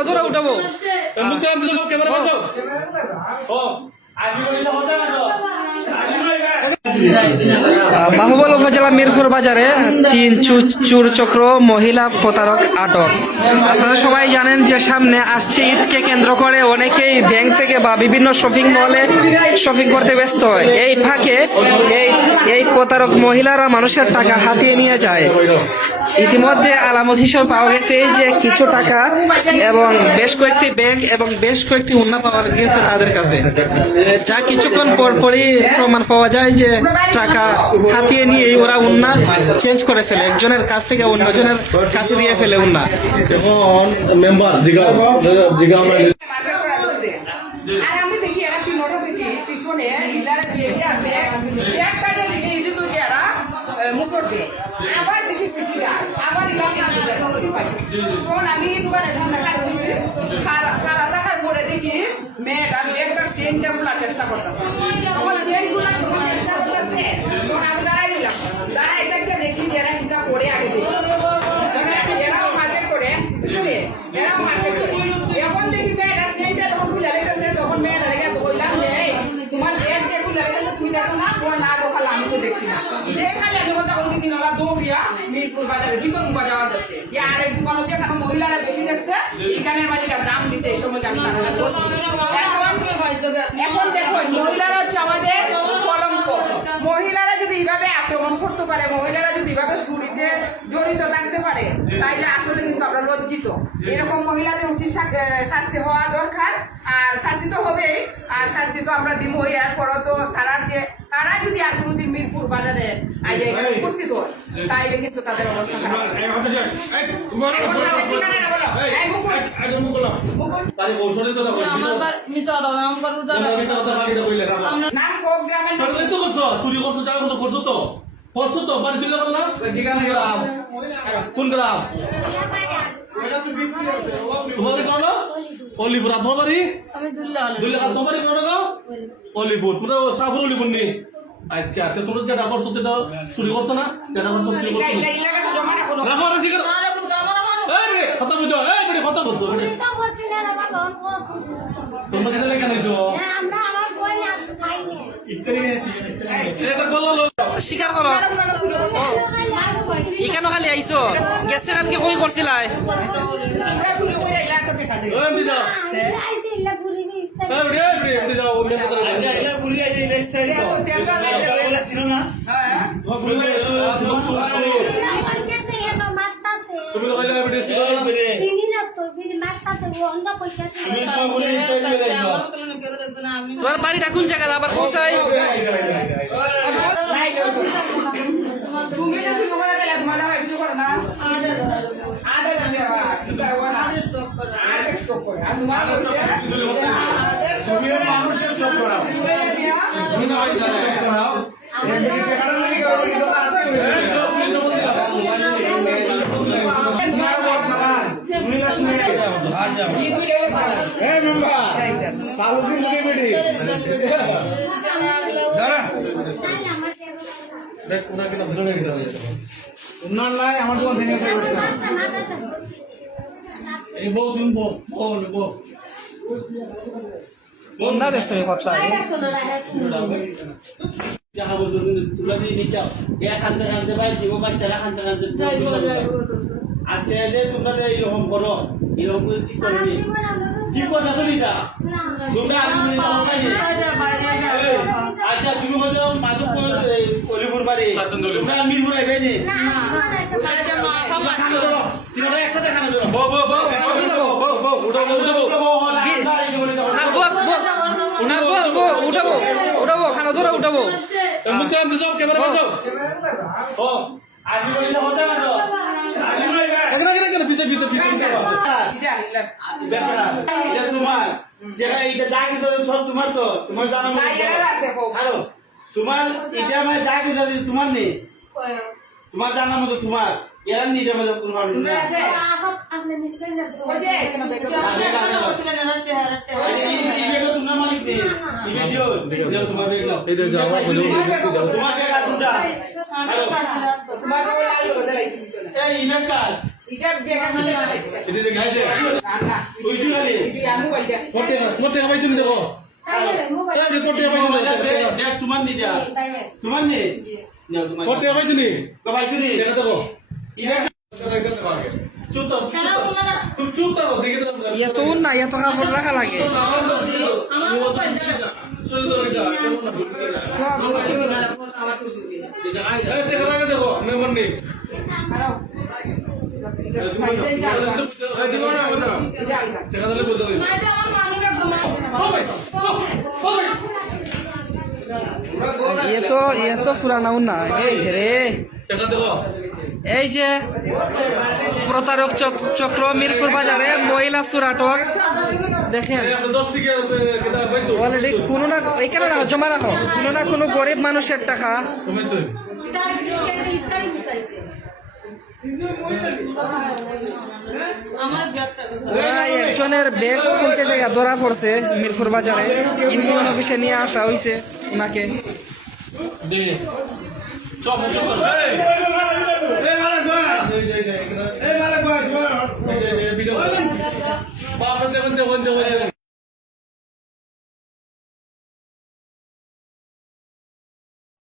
খানা ধরে উঠাবো বাহুবল উপজেলা মিরপুর বাজারে 3 চুর চক্র মহিলা প্রতারক আটক। আপনারা সবাই জানেন যে সামনে আসছে ঈদকে কেন্দ্র করে অনেকেই ব্যাংক থেকে বা বিভিন্ন শপিং মলে শপিং করতে ব্যস্ত হয়। এই ফাঁকে এই প্রতারক মহিলারা মানুষের টাকা হাতিয়ে নিয়ে যায়। ইতিমধ্যে আলামত হিসেবে পাওয়া গেছে যে কিছু টাকা এবং বেশ কয়েকটি ব্যাংক এবং বেশ কয়েকটি উন্না পাওয়া গেছে তাদের কাছে, যা কিছুক্ষণ পরপরই প্রমাণ পাওয়া যায় যে টাকা হাতিয়ে নিয়ে ওরা উন্না চেঞ্জ করে ফেলে, একজনের কাছ থেকে অন্যজনের কাছে দিয়ে ফেলে উন্না। আমি দোকানে রাখার পরে দেখি মেয়েটা একটা চেনটা খোলার চেষ্টা করতেছে, আমি দাঁড়াই নিলাম, দাঁড়াই থাকতে দেখি যারা কিতা করে আগে দেখি এরাও মার্কেট করে শুনে এরাও মার্কেট করে এখন দেখি মেয়েটা চেনটা যখন খুলে রেখেছে তখন মেয়েটা রেখে বললাম যে তোমার ডেট দিয়ে খুলে রেখেছে তুমি দেখো না, তোমার না দেখালে আমি তো দেখছি না, দেখালে আমি কথা বলছি দিন ওরা দৌড়িয়া মিরপুর বাজারে ভিতর মুখা যাওয়া যাচ্ছে আর এক দোকানে যেখানে মহিলারা বেশি দেখছে এখানের মাঝে দাম দিতে এই সময় আমি এখন দেখো মহিলারা হচ্ছে আমাদের কলঙ্ক। মহিলারা যদি এইভাবে আক্রমণ করতে পারে, মহিলারা যদি এইভাবে চুরিতে জড়িত থাকতে পারে তাইলে আসলে কিন্তু আমরা লজ্জিত। এরকম মহিলাদের উচিত শাস্তি হওয়া দরকার, আর শাস্তি তো হবেই, আর শাস্তি তো আমরা দিবই। এরপরও তো তারা যদি আর কোনোদিন মিরপুর বাজারে উপস্থিত হয় তাইলে কিন্তু তাদের অবস্থা খারাপ। কোন গ্রাম তোমার অলিপুর তোমার বাড়ি তোমার বাড়ি কোন অলিপুর তোমরা সাফর অলিপুর নি। আচ্ছা তোমরা যেটা করছো সেটা চুরি করছো না, যেটা করছো চুরি করছো রাখো কথা বুঝো কথা করছো তোমরা কেন লেখা নিছো স্বীকার করো এখানে খালি আইসো গেছে কালকে কই করছিলাই তোমার বাড়িটা কোন জায়গায় আবার কোথায়? আমার দোকান থেকে না দেখতে কথা আজকে যে তোমরা এইরকম করো, এরকম করে ঠিক করবি ঠিক কথা শুনি যা তোমরা আচ্ছা তুমি হলো মাধবপুর অলিপুর বাড়ি, তোমরা মিরপুর আইবে নি একসাথে খানা দেবো উঠাবো খানা ধরে উঠাবো মুখে আনতে যাও ক্যামেরা বাজাও ও আজি বলি না হতে পারো আজি বলি কেন পিছে এটা তোমার যেটা এইটা যা কিছু সব তোমার, তো তোমার জানা হ্যালো তোমার এটা মানে যা কিছু তোমার নেই, তোমার জানার মতো তোমার এরা নিজের মধ্যে কোনো প্রবলেম নেই। তোমার মালিক নেই তোমার বেগ নাও তোমার বেগ আর কোনটা এই ইমেল কার্ড এটা বেগা মানে এটা যে গাইছে না ওই জুড়ালি এটা আমি বলতে মোটে পাইছো নি দেখো এই মোটে পাইছো দেখ তোমার নি যা তোমার নি মোটে পাইছো নি পাইছো নি দেখা দেখো ইবা চুপ তো তুমি চুপ তো দেখি তো এত না এত কাপড় রাখা লাগে দেখো মেমন নেই আরো টাকা দিলে বলতে দেবে এত পুরানাও না এই রে টাকা দেখো এই যে প্রতারক চক্র মিরপুর বাজারে মহিলা চুরাটক দেখেন আপনি 10 থেকে কেটা পাইতো অলরেডি কোনো না এখানে রাখো জমা রাখো কোনো না কোনো গরিব মানুষের টাকা তুমি তো একজনের ব্যাগ খুলতে জায়গা ধরা পড়ছে মিরপুর বাজারে ইউনিয়ন অফিসে নিয়ে আসা হয়েছে ওনাকে দে চপ চপ